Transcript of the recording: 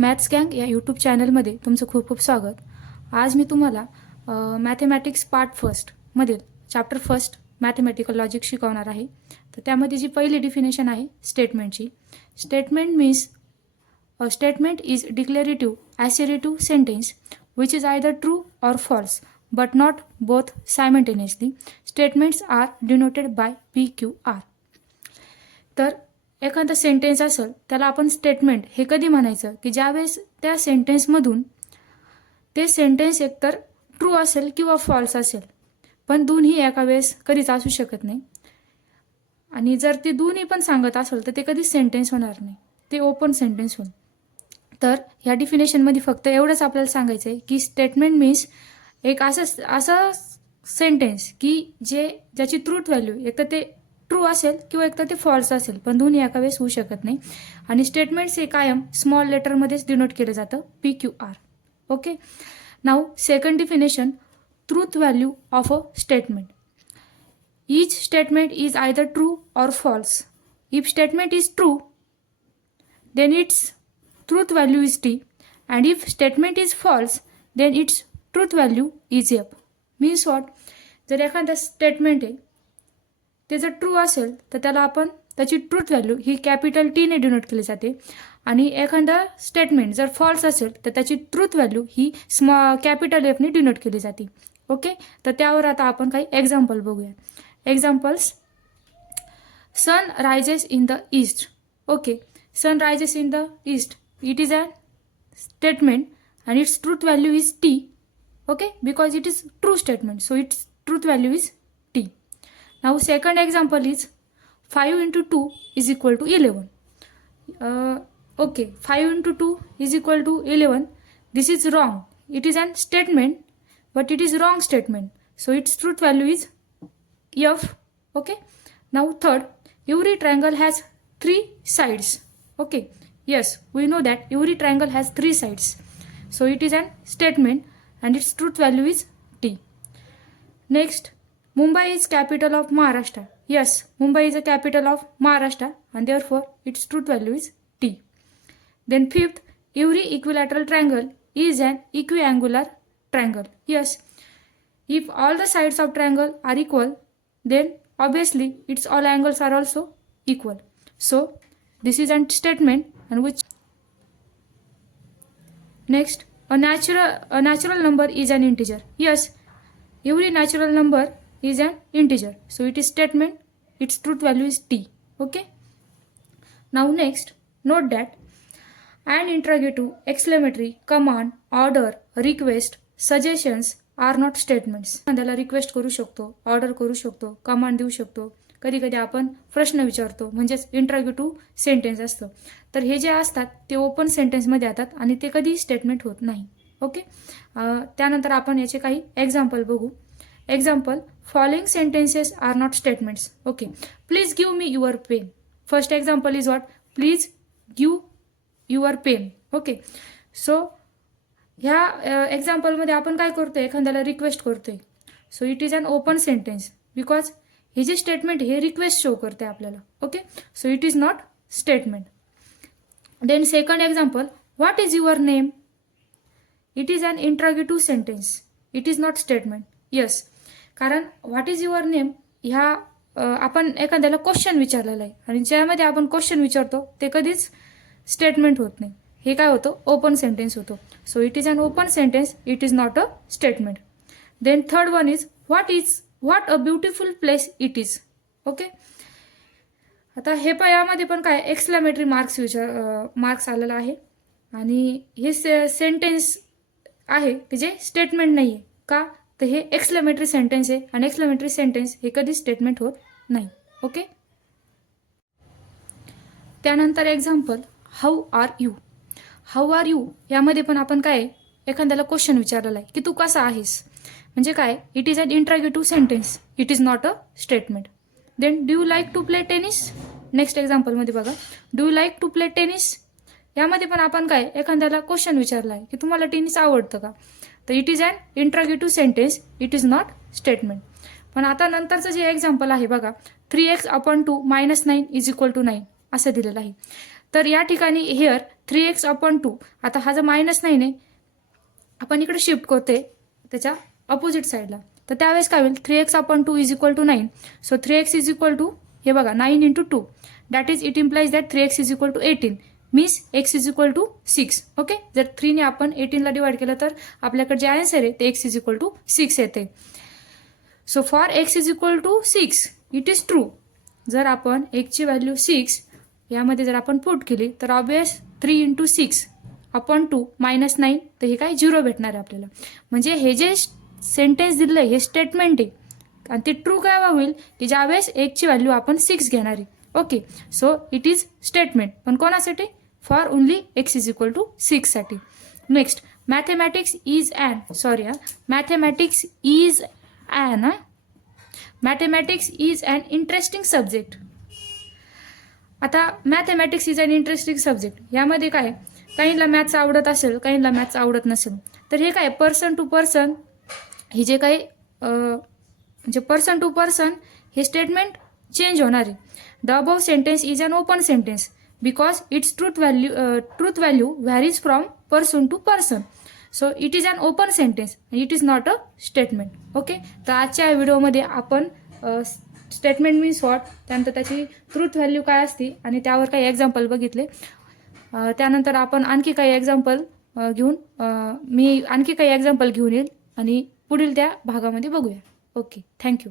Maths गँग या YouTube चॅनलमध्ये तुमचं खूप खूप स्वागत. आज मी तुम्हाला मॅथेमॅटिक्स पार्ट फर्स्टमधील चॅप्टर फर्स्ट मॅथेमॅटिकल लॉजिक शिकवणार आहे. तर त्यामध्ये जी पहिली डिफिनेशन आहे स्टेटमेंटची. Statement means a statement is declarative assertive sentence which is either true or false but not both simultaneously. Statements are denoted by PQR. तर एखादा सेंटेन्स असेल त्याला आपण स्टेटमेंट हे कधी म्हणायचं की ज्यावेळेस त्या सेंटेन्समधून ते सेंटेन्स एकतर ट्रू असेल किंवा फॉल्स असेल, पण दोन्ही एका वेळेस कधीच असू शकत नाही. आणि जर ते दोन्ही पण सांगत असेल तर ते कधीच सेंटेन्स होणार नाही, ते ओपन सेंटेन्स होईल. तर ह्या डिफिनेशनमध्ये फक्त एवढंच आपल्याला सांगायचं आहे की स्टेटमेंट मीन्स एक असं सेंटेन्स की ज्याची ट्रूथ व्हॅल्यू एकतर ते ट्रू असेल किंवा एकतर ते फॉल्स असेल, पण दोन्ही एका वेळेस होऊ शकत नाही. आणि स्टेटमेंट्स हे कायम स्मॉल लेटरमध्येच डिनोट केलं जातं, PQR. Okay. Now second definition, truth value of a statement. Each statement is either true or false. If statement is true then its truth value is T, and if statement is false then its truth value is F. Means what? जर एखादा statement आहे ते जर true असेल तर त्याला आपण त्याची ट्रूथ व्हॅल्यू ही कॅपिटल T ने डिनोट केली जाते, आणि एखादा स्टेटमेंट जर फॉल्स असेल तर त्याची ट्रूथ व्हॅल्यू ही कॅपिटल F ने डिनोट केली जाते. ओके. तर त्यावर आता आपण काही एक्झाम्पल बघूया. Examples, sun rises in the east. Okay. Sun rises in the east. It is a statement and its truth value is T. Okay, because it is true statement, so its truth value is T. Now second example is 5 into 2 is equal to 11. Okay, 5 into 2 is equal to 11. This is wrong. It is a statement, but it is wrong statement, so its truth value is F. Okay. Now third, every triangle has 3 sides. Okay, yes, we know that every triangle has 3 sides, so it is a statement and its truth value is T. Next, Mumbai is capital of Maharashtra. Yes, Mumbai is a capital of Maharashtra and therefore its truth value is T. Then fifth, every equilateral triangle is an equiangular triangle. Yes, if all the sides of triangle are equal then obviously its all angles are also equal, so this is a statement and which. Next, a natural number is an integer. Yes, every natural number is an integer, so it is statement, its truth value is T. Okay. Now next, note that an interrogative, exclamatory, command, order, request, suggestions are not statements. त्याला request करू शकतो, order करू शकतो, command देऊ शकतो, कधी कधी आपण प्रश्न विचारतो, म्हणजेच इंटरॉगेटिव्ह सेंटेन्स असतं. तर हे जे असतात ते ओपन सेंटेन्समध्ये येतात आणि ते कधी स्टेटमेंट होत नाही. ओके. त्यानंतर आपण याचे काही एक्झाम्पल बघू. Example, following sentences are not statements. Okay. Please give me your pen. First example is what? Please give your pen. Okay. So ह्या एक्झाम्पलमध्ये आपण काय करतोय? एखाद्याला रिक्वेस्ट करतोय, so it is an open sentence because हे जे स्टेटमेंट हे रिक्वेस्ट शो करते आपल्याला. Okay. So it is not statement. Then second example, what is your name? It is an interrogative sentence, it is not statement. Yes, कारण what is your name ह्या आपण एखाद्याला question विचारलेला आहे आणि ज्यामध्ये आपण क्वेश्चन विचारतो ते कधीच स्टेटमेंट होत नाही. हे काय होतं? ओपन सेंटेन्स होतो. So it is an open sentence, it is not a statement. Then third one is what a beautiful place it is. Okay. आता हे पण यामध्ये पण काय एक्सक्लेमेटरी मार्क्स आलेला आहे आणि हे सेंटेन्स आहे की जे स्टेटमेंट नाही आहे. का? तर हे एक्सक्लेमेटरी सेंटेन्स आहे आणि एक्सक्लेमेटरी सेंटेन्स हे कधी स्टेटमेंट होत नाही. ओके. त्यानंतर example, how are you. How are you यामध्ये पण आपण काय एखाद्याला क्वेश्चन विचारलेला आहे की तू कसा आहेस, म्हणजे काय? It is an interrogative sentence, it is not a statement. Then do you like to play tennis. Next एक्झाम्पलमध्ये बघा, do you like to play tennis. यामध्ये पण आपण काय एखाद्याला क्वेश्चन विचारला आहे की तुम्हाला टेनिस आवडतं का, तर it is an interrogative sentence, it is not statement. पण आता नंतरचं जे एक्झाम्पल आहे बघा, 3x/2 - 9 = 9 असं दिलेलं आहे. तर या ठिकाणी हेअर 3x/2. आता हा जर -9 आहे, आपण इकडे शिफ्ट करतोय त्याच्या अपोजिट साईडला, तर त्यावेळेस काय होईल, 3x/2 is equal to 9. So 3x is equal to, हे बघा, 9 × 2, that is, it implies that 3x is equal to 18, means x is equal to 6. Okay, जर 3ने आपण 18ला डिवाइड केलं तर आपल्याकडे जे आन्सर आहे ते x इज इक्वल टू 6 येते. So for x is equal to 6 it is true. जर आपण x ची व्हॅल्यू 6 यामध्ये जर आपण पुट केली तर ऑब्वियस 3 × 6/2 -9, तर हे काय 0 भेटणार आहे आपल्याला. म्हणजे हे जे सेंटेन्स दिलं आहे हे स्टेटमेंट आहे, आणि ते ट्रू काय होईल की ज्यावेळेस x ची व्हॅल्यू आपण 6 घेणार आहे. Okay, so it is statement, पण कोणासाठी, for only x is equal to 6 साठी. Next, mathematics is an interesting subject. आता mathematics is an interesting subject, यामध्ये काय, काहींना मॅथ्स आवडत असेल, काहींना मॅथ्स आवडत नसेल. तर हे काय, पर्सन टू पर्सन, हे जे काही म्हणजे पर्सन टू पर्सन हे स्टेटमेंट चेंज होणार आहे. The above sentence is an open sentence because its truth value varies from person to person. So it is an open sentence, it is not a statement. Okay, तर आजच्या व्हिडिओमध्ये आपण statement means what, त्यानंतर त्याची truth value काय असते आणि त्यावर काही एक्झाम्पल बघितले. त्यानंतर आपण आणखी काही एक्झाम्पल मी आणखी काही एक्झाम्पल घेऊन येईल आणि पुढील त्या भागामध्ये बघूया. Okay, thank you.